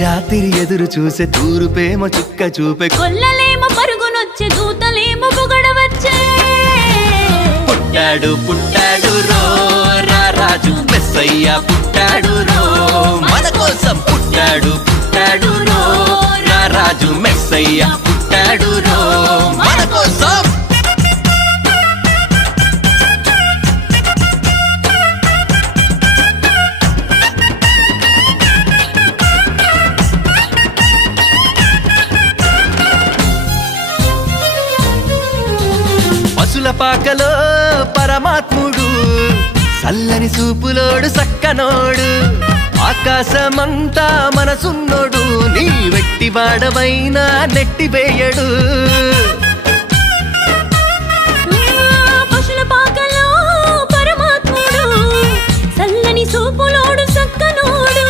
రాత్రి ఎదురు చూసే తూరుపేమ చుక్క చూపే కొల్లలేమో పరుగునొచ్చే దూతలేమో పొగడవచ్చే పుట్టాడు పుట్టాడు రో రారాజు మెస్సయ్య పుట్టాడు రో మన కోసం పుట్టాడు పుట్టాడు రో రారాజు మెస్సయ్య పుట్టాడు రో మన కోసం పసులపాకలో పరమాత్ముడు సల్లని సూపులోడు సక్కనోడు ఆకాశమంతా మనసున్నోడు నీ వెట్టివాడవైనా నెట్టివేయడు పసులపాకలో పరమాత్ముడు సల్లని సూపులోడు సక్కనోడు